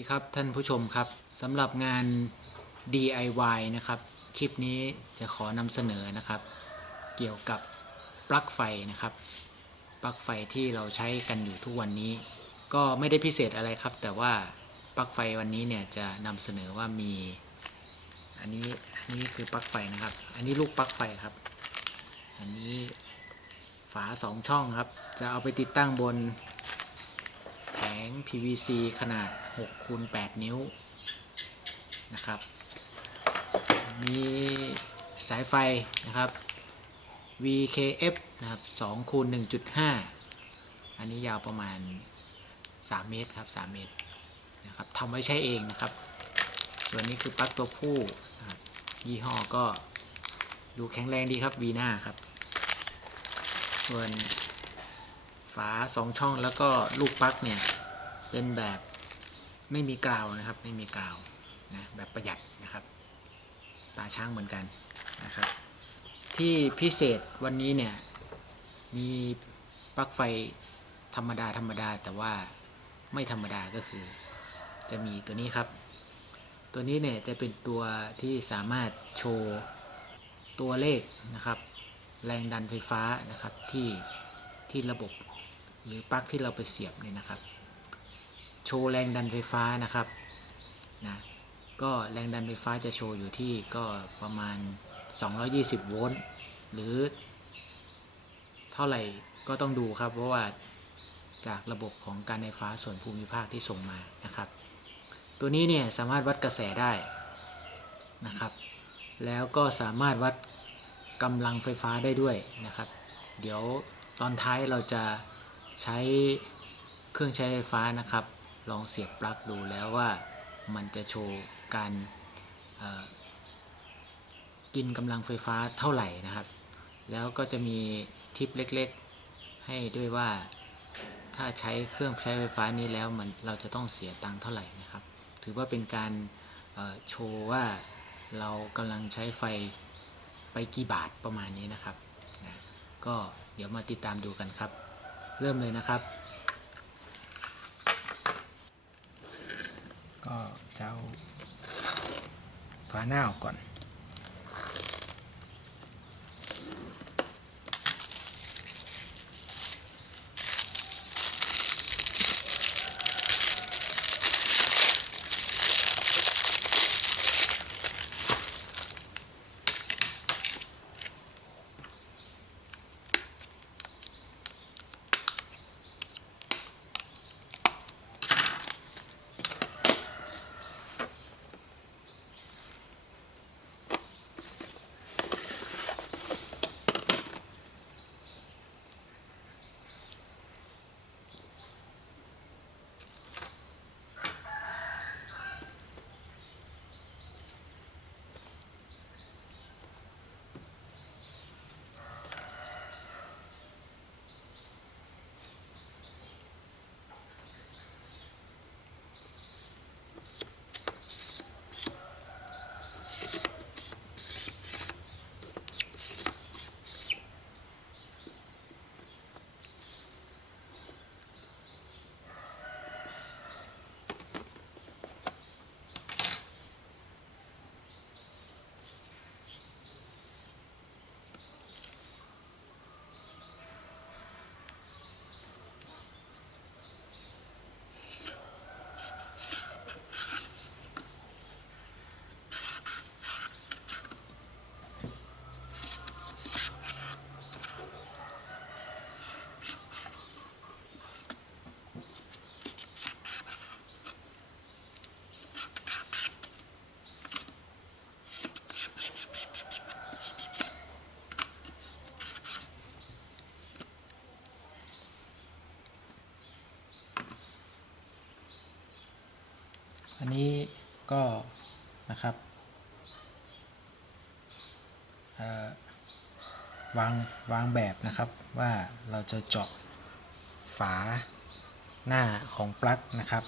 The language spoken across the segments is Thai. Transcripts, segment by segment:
ดีครับท่านผู้ชมครับสำหรับงาน DIY นะครับ คลิปนี้จะขอนำเสนอนะครับ เกี่ยวกับปลั๊กไฟนะครับ ปลั๊กไฟที่เราใช้กันอยู่ทุกวันนี้ ก็ไม่ได้พิเศษอะไรครับ แต่ว่าปลั๊กไฟวันนี้เนี่ยจะนำเสนอว่ามี อันนี้อันนี้คือปลั๊กไฟนะครับ อันนี้ลูกปลั๊กไฟครับ อันนี้ฝาสองช่องครับ จะเอาไปติดตั้งบน ง PVC ขนาด6คูณ8นิ้วนะครับ มีสายไฟนะครับ VKF นะครับ2คูณ1.5 อันนี้ยาวประมาณ 3 เมตรครับ 3 เมตรนะครับทำไว้ใช้เองนะครับ ส่วนนี้คือปลั๊กตัวผู้ยี่ห้อก็ดูแข็งแรงดีครับ V หน้าครับ ส่วนฝาสองช่องแล้วก็ลูกปลั๊กเนี่ย เป็นแบบไม่มีกราวนะครับ ไม่มีกราวนะแบบประหยัดนะครับ ตาช้างเหมือนกันนะครับ ที่พิเศษวันนี้เนี่ยมีปลั๊กไฟธรรมดาธรรมดาแต่ว่าไม่ธรรมดาก็คือ จะมีตัวนี้ครับ ตัวนี้เนี่ยจะเป็นตัวที่สามารถโชว์ตัวเลขนะครับ แรงดันไฟฟ้านะครับที่ที่ระบบหรือปลั๊กที่เราไปเสียบเนี่ยนะครับ โชว์แรงดันไฟฟ้านะครับนะก็แรงดันไฟฟ้าจะโชว์อยู่ที่ก็ประมาณ 220 โวลต์หรือ เท่าไหร่ก็ต้องดูครับ เพราะว่าจากระบบของการไฟฟ้าส่วนภูมิภาคที่ส่งมานะครับ ตัวนี้เนี่ยสามารถวัดกระแสได้นะครับ แล้วก็สามารถวัดกำลังไฟฟ้าได้ด้วยนะครับ เดี๋ยวตอนท้ายเราจะใช้เครื่องใช้ไฟฟ้านะครับ ลองเสียบปลั๊กดูแล้วว่ามันจะโชว์การกินกำลังไฟฟ้าเท่าไหร่นะครับ แล้วก็จะมีทิปเล็กๆ ให้ด้วยว่าถ้าใช้เครื่องใช้ไฟฟ้านี้แล้วมันเราจะต้องเสียตังค์เท่าไหร่นะครับ ถือว่าเป็นการโชว์ว่าเรากำลังใช้ไฟไปกี่บาทประมาณนี้นะครับนะก็เดี๋ยวมาติดตามดูกันครับ เริ่มเลยนะครับ ก็จะเอาฝาหน้าออกก่อน อันนี้ก็นะครับวางวางแบบนะครับว่าเราจะเจาะฝาหน้าของปลั๊กนะครับ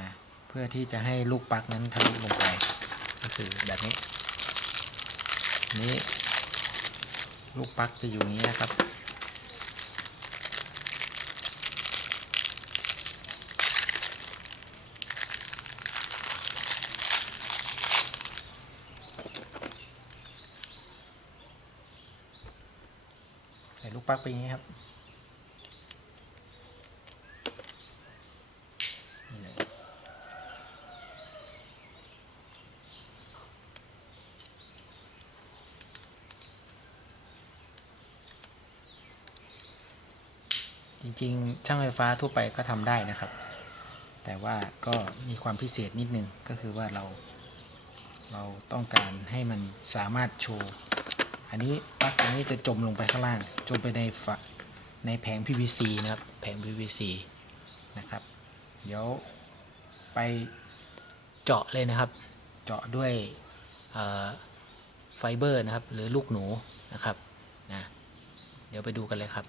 นะเพื่อที่จะให้ลูกปลั๊กนั้นทะลุลงไปก็คือแบบนี้นนี้ลูกปลั๊กจะอยู่นี้นะครับ น ปลั๊กไปอย่างนี้ครับจริงๆ ช่างไฟฟ้าทั่วไปก็ทำได้นะครับ แต่ว่าก็มีความพิเศษนิดนึง ก็คือว่าเรา เราต้องการให้มันสามารถโชว์ อันนี้ปลั๊กอันนี้จะจมลงไปข้างล่าง จมไปในฝาในแผง PVC นะครับ แผง PVC นะครับ เดี๋ยวไปเจาะเลยนะครับ เจาะด้วยไฟเบอร์นะครับ หรือลูกหนูนะครับนะเดี๋ยวไปดูกันเลยครับ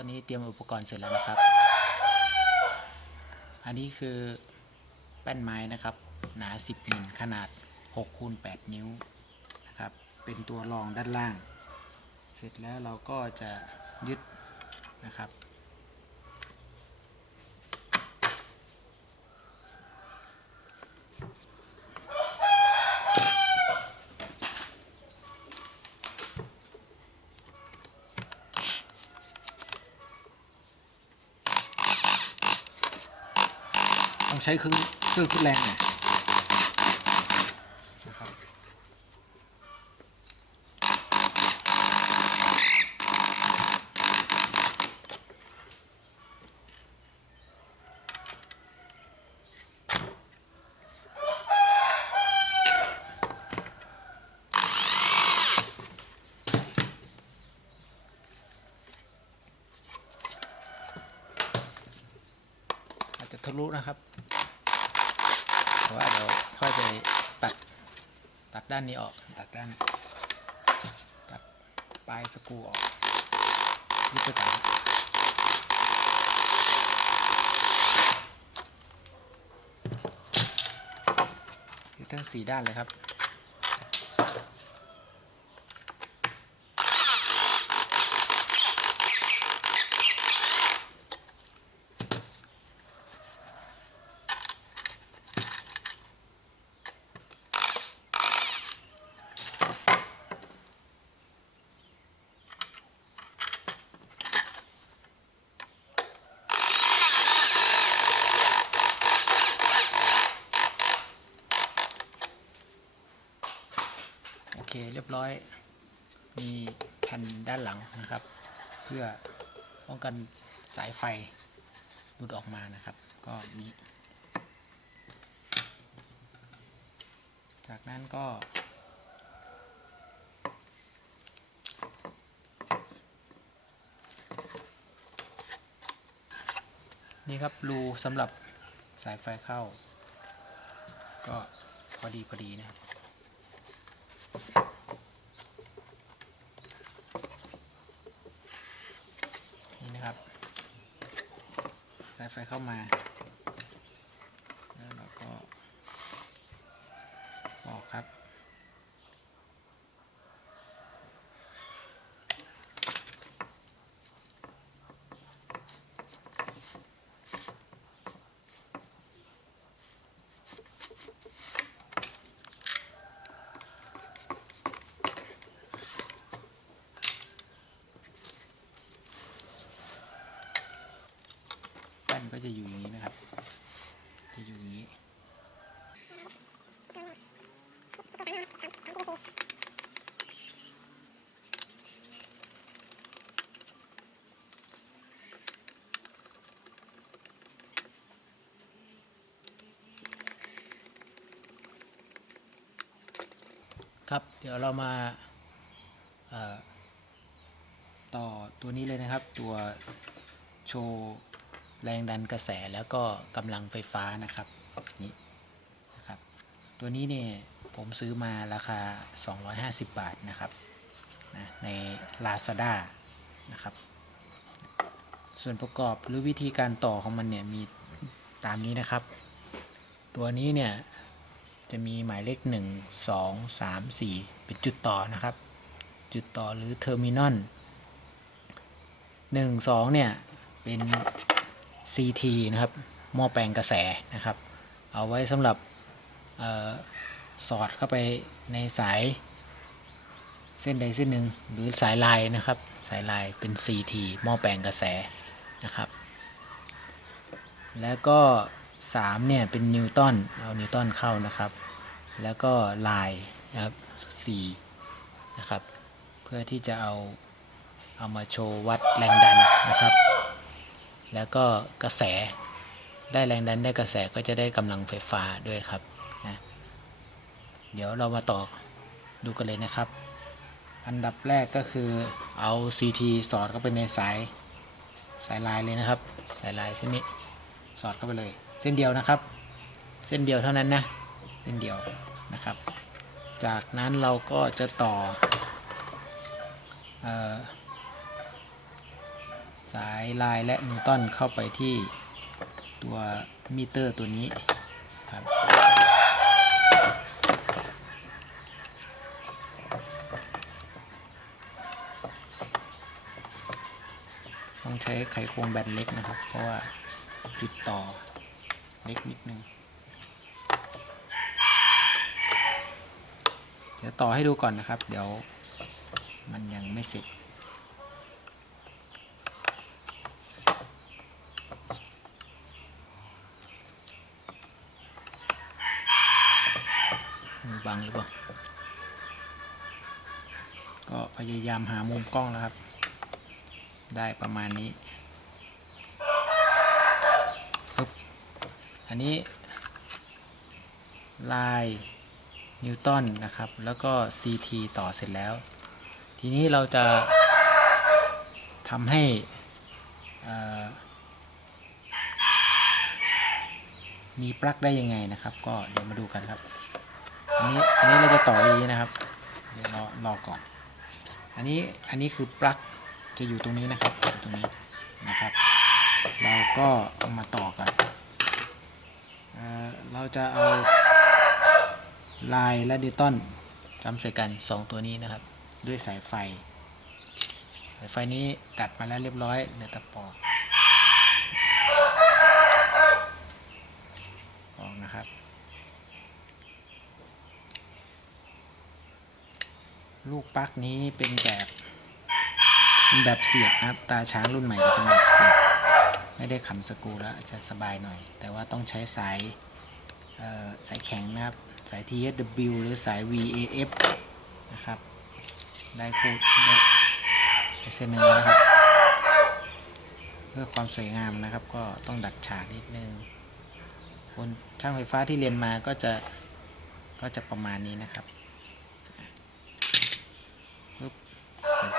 อนนี้เตรียมอุปกรณ์เสร็จแล้วนะครับ อันนี้คือแป้นไม้นะครับ หนา 10มิลขนาด6คูณ8นิ้วนะครับ เป็นตัวรองด้านล่าง เสร็จแล้วเราก็จะยึดนะครับ ช้เครื่องเครื่องทุนแรงหน่อยนะครับอาจจะทะลุนะครับ แต่ว่าเราค่อยไปตัดตัดด้านนี้ออกตัดด้านตัดปลายสกรูออกยึดไปก่อนครับยึดทั้งสี่ด้านเลยครับ ร้อย มีแผ่นด้านหลังนะครับ เพื่อป้องกันสายไฟหลุดออกมานะครับ ก็มีจากนั้นก็นี่ครับรูสำหรับสายไฟเข้า ก็พอดีพอดีนะครับ นี่นะครับ สายไฟเข้ามา แล้วเราก็ออกครับ ก็จะอยู่อย่างนี้นะครับ จะอยู่อย่างนี้ครับ เดี๋ยวเรามาต่อตัวนี้เลยนะครับ ตัวโชว์ แรงดันกระแสแล้วก็กำลังไฟฟ้านะครับนี่นะครับ ตัวนี้เนี่ยผมซื้อมาราคา 250 บาทนะครับนะใน Lazada นะครับ ส่วนประกอบหรือวิธีการต่อของมันเนี่ยมีตามนี้นะครับ ตัวนี้เนี่ยจะมีหมายเลข 1 2 3 4 เป็นจุดต่อนะครับ จุดต่อหรือเทอร์มินอล1 2เนี่ยเป็น CT นะครับหม้อแปลงกระแสนะครับ เอาไว้สำหรับออสอดเข้าไปในสายเส้นใดเส้นหนึ่งหรือสายลายนะครับ สายลายเป็น CT หม้อแปลงกระแสนะครับ แล้วก็ 3 เนี่ย เป็นนิวตันเอานิวตันเข้านะครับ แล้วก็ลายนะครับ4นะครับ เพื่อที่จะเอาเอามาโชว์วัดแรงดันนะครับ แล้วก็กระแสได้แรงดันได้กระแสก็จะได้กำลังไฟฟ้าด้วยครับนะเดี๋ยวเรามาต่อดูกันเลยนะครับ อันดับแรกก็คือเอา CT สอดเข้าไปในสายสายลายเลยนะครับ สายลายเส้นนี้สอดเข้าไปเลย เส้นเดียวนะครับ เส้นเดียวเท่านั้นนะเส้นเดียวนะครับ จากนั้นเราก็จะต่อเออ สายลายและนิวตันเข้าไปที่ตัวมิเตอร์ตัวนี้ครับต้องใช้ไขควงแบนเล็กนะครับ เพราะว่าจุดต่อเล็กนิดนึงเดี๋ยวต่อให้ดูก่อนนะครับ เดี๋ยวมันยังไม่เสร็จังหรือเปล่า ก็พยายามหามุมกล้องนะครับ ได้ประมาณนี้ปึ๊บอันนี้ ลายนิวตันนะครับ แล้วก็ CT ต่อเสร็จแล้ว ทีนี้เราจะทำให้มีปลั๊กได้ยังไงนะครับ ก็เดี๋ยวมาดูกันครับ อันนี้อันนี้เราจะต่ออีกนะครับเดี๋ยวรอรอก่อน อันนี้อันนี้คือปลั๊กจะอยู่ตรงนี้นะครับตรงนี้นะครับเราก็เอามาต่อกันเอ่อเราจะเอาลายและดิตันจำใส่กัน 2 ตัวนี้นะครับ ด้วยสายไฟ สายไฟนี้ตัดมาแล้วเรียบร้อยเหลือแต่ปอกปอกนะครับ ลูกปลั๊กนี้เป็นแบบเป็นแบบเสียบนะครับ ตาช้างรุ่นใหม่จะเป็นแบบเสียบไม่ได้ขันสกูแล้วจะสบายหน่อย แต่ว่าต้องใช้สายสายแข็งนะครับ สาย TSW หรือสาย VAF นะครับ ได้คู่ได้ได้เส้นหนึ่งนะครับ เพื่อความสวยงามนะครับ ก็ต้องดัดฉากนิดนึง คนช่างไฟฟ้าที่เรียนมาก็จะก็จะประมาณนี้นะครับ สร็จ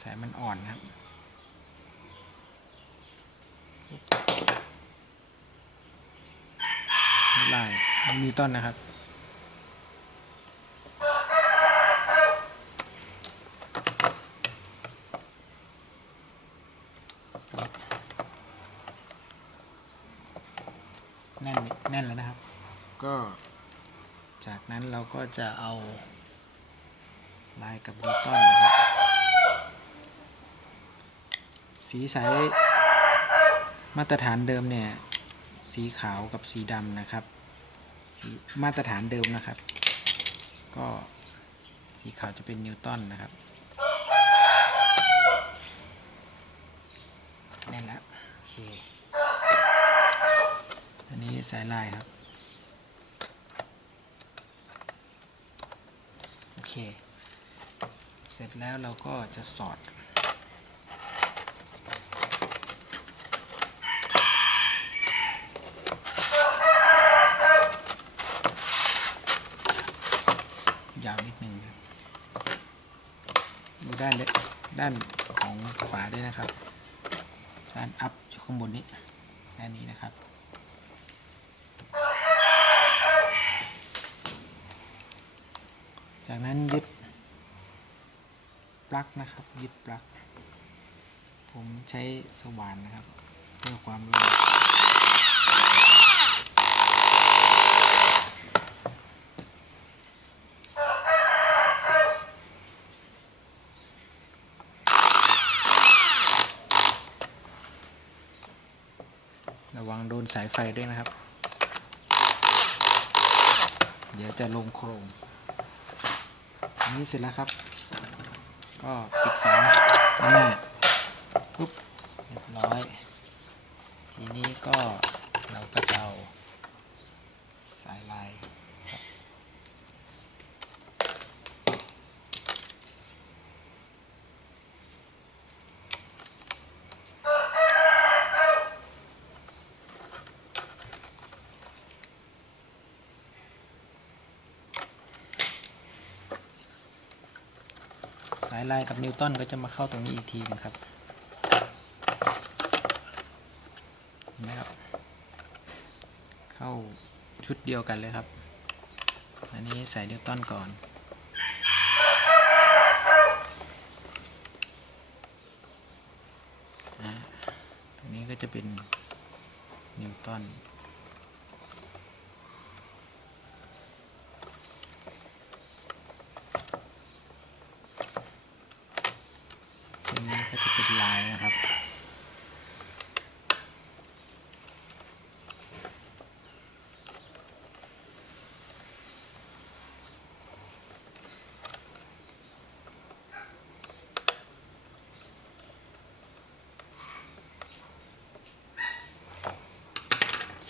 แสายมันอ่อนนะครับไม่ไล่นิวตันนะครับ แน่นแน่นแล้วนะครับ ก็จาก นั้นเราก็จะเอาลายกับนิวตันนะครับ สีสายมาตรฐานเดิมเนี่ย สีขาวกับสีดำนะครับ สีมาตรฐานเดิมนะครับ ก็สีขาวจะเป็นนิวตันนะครับแน่นแล้วโอเค อันนี้สายลายครับ โอ เค เสร็จแล้วเราก็จะสอด ยาวนิดนึงดูด้านเล็กด้านของฝาด้วยนะครับ ด้านอัพอยู่ข้างบนนี้ด้านนี้นะครับ จากนั้นยึดปลั๊กนะครับ ยึดปลั๊ก ผมใช้สว่านนะครับ เพื่อความเร็วระวังโดนสายไฟด้วยนะครับ เดี๋ยวจะลงโครง อันนี้เสร็จแล้วครับ ก็ปิดฝาหน้าปุ๊บเรียบร้อย ทีนี้ก็เราก็จะเอาสายลายครับ สายลายกับนิวตันก็จะมาเข้าตรงนี้อีกทีนะครับเห็นไหมครับ เข้าชุดเดียวกันเลยครับ อันนี้ใส่นิวตันก่อนอ่าตรงนี้ก็จะเป็นนิวตัน เส้นนี้ก็จะเป็นลายนะครับ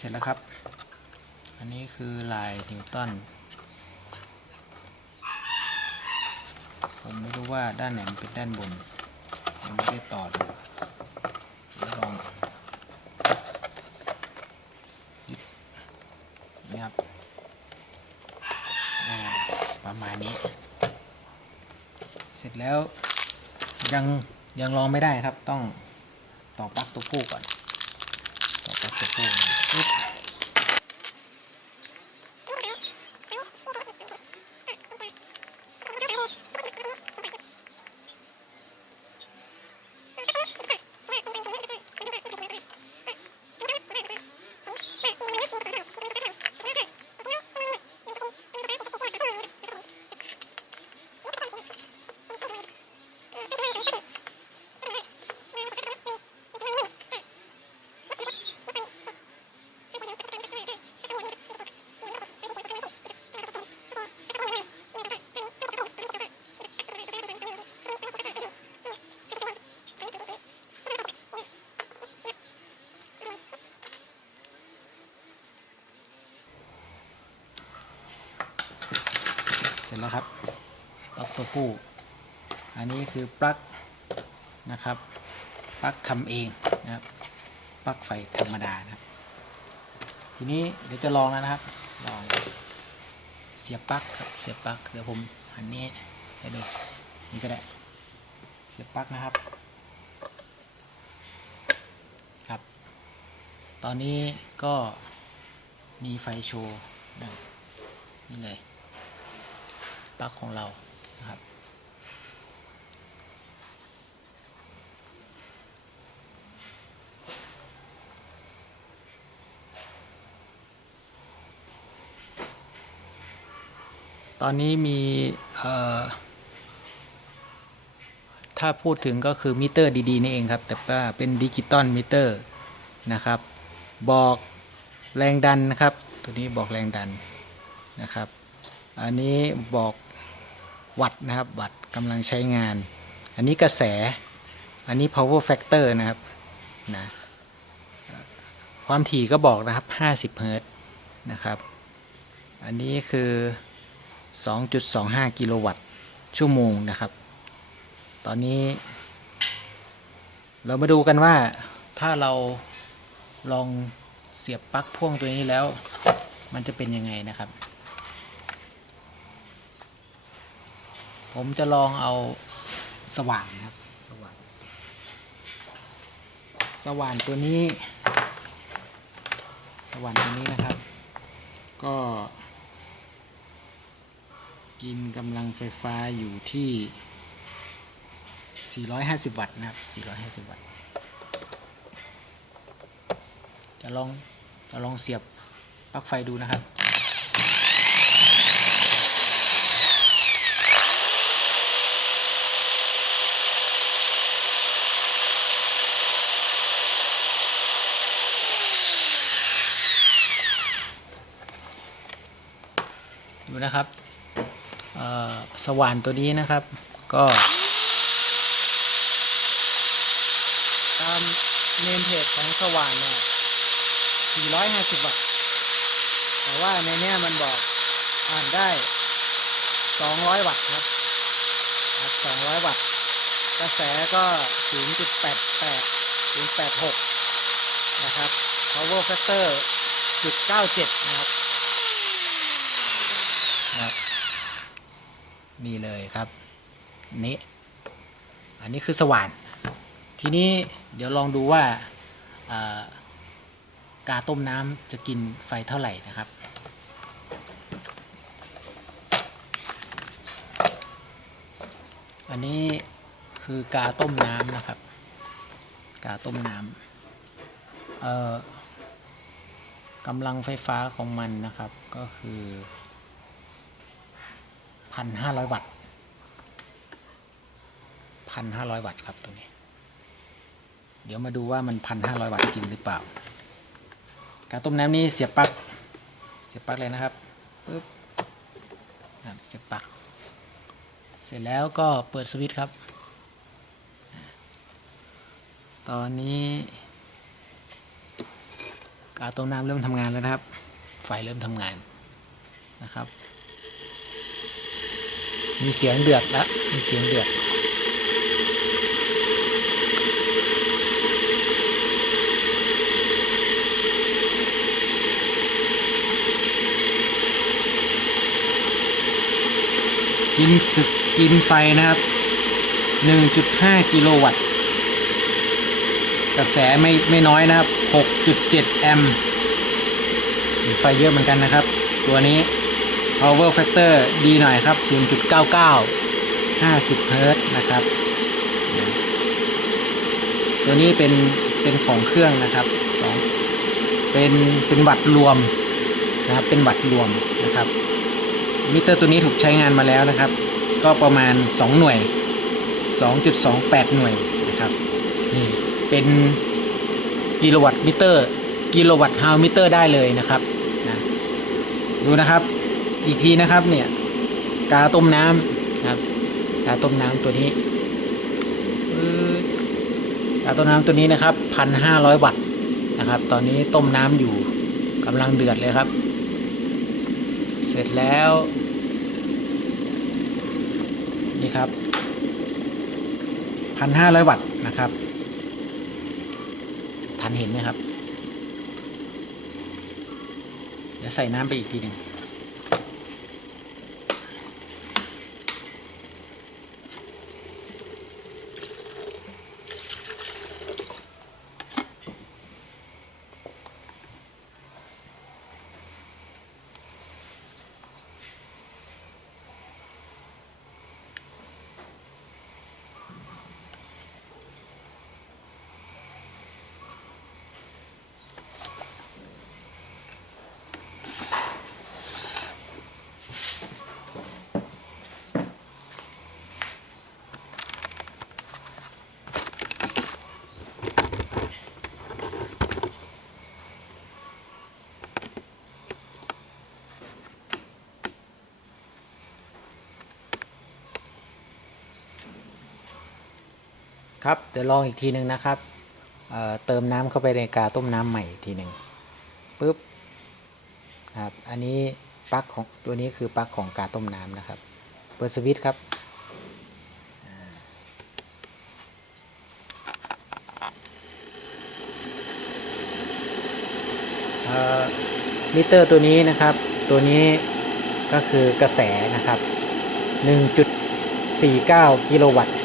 เสร็จแล้วครับ อันนี้คือลายนิวตันผมไม่รู้ว่าด้านไหนมันเป็นด้านบนยังไม่ได้ต่อดูเดี๋ยลองยึดนี่ครับประมาณนี้ เสร็จแล้วยังยังลองไม่ได้ครับต้องต่อปลั๊กตัวผู้ก่อน ต่อปลั๊กตัวผู้นะปึ๊บเสร็ จแล้วครับปลั๊กตัวผู้อันนี้คือปลั๊กนะครับปลั๊กทำเองนะครับปลั๊กไฟธรรมดานะครับ ทีนี้เดี๋ยวจะลองแล้วนะครับลองเสียบปลั๊กครับเสียบปลั๊กเดี๋ยวผมหันนี้ให้ดูนี่ก็ได้เสียบปลั๊กนะครับครับ ตอนนี้ก็มีไฟโชว์นะนี่เลย ปลั๊กของเรานะครับตอนนี้มีถ้าพูดถึงก็คือมิเตอร์ดีๆนี่เองครับ แต่ว่าเป็นดิจิตอลมิเตอร์นะครับ บอกแรงดันนะครับ ตัวนี้บอกแรงดันนะครับ อันนี้บอก วัตต์นะครับวัตต์กำลังใช้งาน อันนี้กระแสอันนี้ power factor นะครับนะความถี่ก็บอกนะครับ 50 เฮิรต์นะครับ อันนี้คือ 2.25 กิโลวัตต์ชั่วโมงนะครับ ตอนนี้ เรามาดูกันว่าถ้าเราลองเสียบปลั๊กพ่วงตัวนี้แล้ว มันจะเป็นยังไงนะครับ ผมจะลองเอาสว่านครับ สว่าน สว่านตัวนี้ สว่านตัวนี้นะครับ ก็ กินกำลังไฟฟ้าอยู่ที่ 450 วัตต์นะครับ 450 วัตต์ จะลองจะลองเสียบปลั๊กไฟดูนะครับ นะครับสว่านตัวนี้นะครับ ก็ตามเนมเพจของสว่านเนี่ย 450 วัตต์ แต่ว่าในเนี้ยมันบอกอ่านได้ 200 วัตต์ครับ 200 วัตต์ กระแสก็ 0.88 0.86 นะครับ power factor จุด97 นะครับ นี่เลยครับนี้อันนี้คือสว่าน ทีนี้เดี๋ยวลองดูว่าากาต้มน้ำจะกินไฟเท่าไหร่นะครับอันนี้คือกาต้มน้ำนะครับ กาต้มน้ำเอ่อกำลังไฟฟ้าของมันนะครับก็คือ พันห้าร้อยวัตต์พันห้าร้อยวัตต์ครับตัวนี้ เดี๋ยวมาดูว่ามันพันห้าร้อยวัตต์จริงหรือเปล่า การต้มน้ำนี้เสียบปลั๊กเสียบปลั๊กเลยนะครับปึ๊บครับเสียบปลั๊กเสร็จแล้วก็เปิดสวิตช์ครับ ตอนนี้การต้มน้ำเริ่มทำงานแล้วนะครับ ไฟเริ่มทำงานนะครับ มีเสียงเดือดล้วมีเสียงเดือดกินกินไฟนะครับ 1.5 กิโลวัตต์ กระแสไม่ไม่น้อยนะครับ 6.7 แอมป์ไฟเยอะเหมือนกันนะครับ ตัวนี้ power factor ดีหน่อยครับ 0.99 50เฮิรตนะครับ ตัวนี้เป็น เป็นของเครื่องนะครับสองเป็น เป็นวัตรวมนะครับ เป็นวัตรวมนะครับ มิเตอร์ตัวนี้ถูกใช้งานมาแล้วนะครับ ก็ประมาณ 2 หน่วย 2.28 หน่วยนะครับ นี่ เป็นกิโลวัตต์มิเตอร์ กิโลวัตต์ฮาวมิเตอร์ได้เลยนะครับนะดูนะครับ อีกทีนะครับเนี่ยกาต้มน้ำนะครับกาต้มน้ำตัวนี้กาต้มน้ำตัวนี้นะครับพันห้าร้อยวัตต์นะครับ ตอนนี้ต้มน้ำอยู่กำลังเดือดเลยครับ เสร็จแล้วนี่ครับพันห้าร้อยวัตต์นะครับทันเห็นไหมครับ เดี๋ยวใส่น้ำไปอีกทีหนึ่ง ครับเดี๋ยวลองอีกทีหนึ่งนะครับเเติมน้ำเข้าไปในกาต้มน้ำใหม่อีกทีหนึ่งปุ๊บครับอันนี้ปลั๊กของตัวนี้คือปลั๊กของกาต้มน้ำนะครับเปิดสวิตช์ครับมิเตอร์ตัวนี้นะครับ ตัวนี้ก็คือกระแสนะครับ 1.49 กิโลวัตต์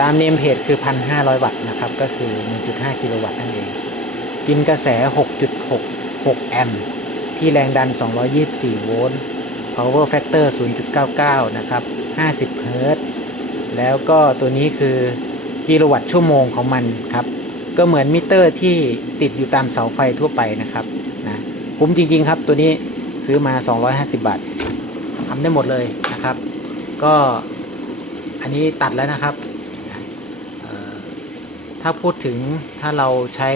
ตามเนมเพจคือ 1,500 วัตต์นะครับ ก็คือ 1.5 กิโลวัตต์นั่นเอง กินกระแส 6.66 แอมป์ที่แรงดัน 224 โวลต์ power factor 0.99 นะครับ 50 เฮิรตซ์แล้วก็ตัวนี้คือกิโลวัตต์ชั่วโมงของมันครับ ก็เหมือนมิเตอร์ที่ติดอยู่ตามเสาไฟทั่วไปนะครับนะคุ้มจริง ๆ ครับตัวนี้ซื้อมา 250 บาททำได้หมดเลยนะครับ ก็อันนี้ตัดแล้วนะครับ ถ้าพูดถึงถ้าเราใช้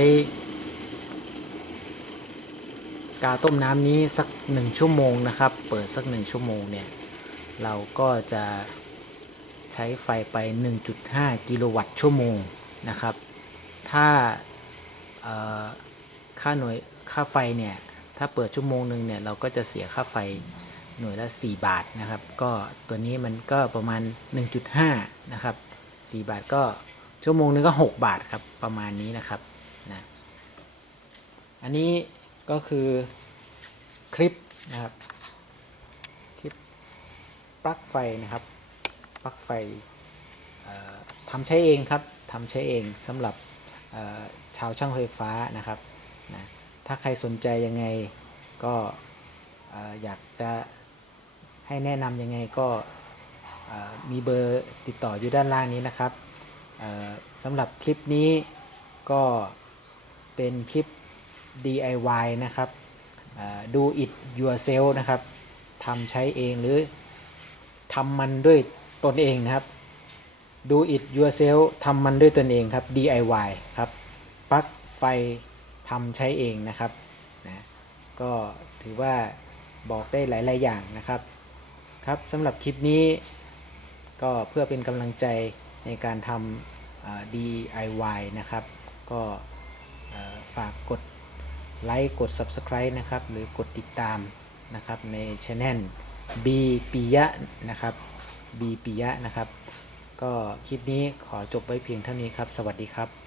กาต้มน้ำนี้สักหนึ่งชั่วโมงนะครับ เปิดสักหนึ่งชั่วโมงเนี่ย เราก็จะใช้ไฟไป 1.5 กิโลวัตต์ชั่วโมงนะครับ ถ้าค่าหน่วยค่าไฟเนี่ย ถ้าเปิดชั่วโมงหนึ่งเนี่ย เราก็จะเสียค่าไฟหน่วยละ 4 บาทนะครับ ก็ตัวนี้มันก็ประมาณ 1.5 นะครับ 4 บาทก็ ชั่วโมงนึงก็ 6 บาทครับประมาณนี้นะครับนะอันนี้ก็คือคลิปนะครับคลิปปลั๊กไฟนะครับปลั๊กไฟทำใช้เองครับทำใช้เองสำหรับชาวช่างไฟฟ้านะครับนะถ้าใครสนใจยังไงก็เอ่อยากจะให้แนะนำยังไงก็มีเบอร์ติดต่ออยู่ด้านล่างนี้นะครับ สำหรับคลิปนี้ก็เป็นคลิป DIY นะครับเอ่อ do it yourself นะครับทำใช้เองหรือทำมันด้วยตนเองนะครับ do it yourself ทำมันด้วยตนเองครับ DIY ครับปลั๊กไฟทำใช้เองนะครับนะก็ถือว่าบอกได้หลาย ๆ อย่างนะครับ ครับสำหรับคลิปนี้ก็เพื่อเป็นกำลังใจ ในการทำ DIY นะครับ ก็ฝากกดไลค์กด Subscribe นะครับ หรือกดติดตามนะครับในช anel B ปิยะนะครับ B ปิยะนะครับ ก็คลิปนี้ขอจบไว้เพียงเท่านี้ครับ สวัสดีครับ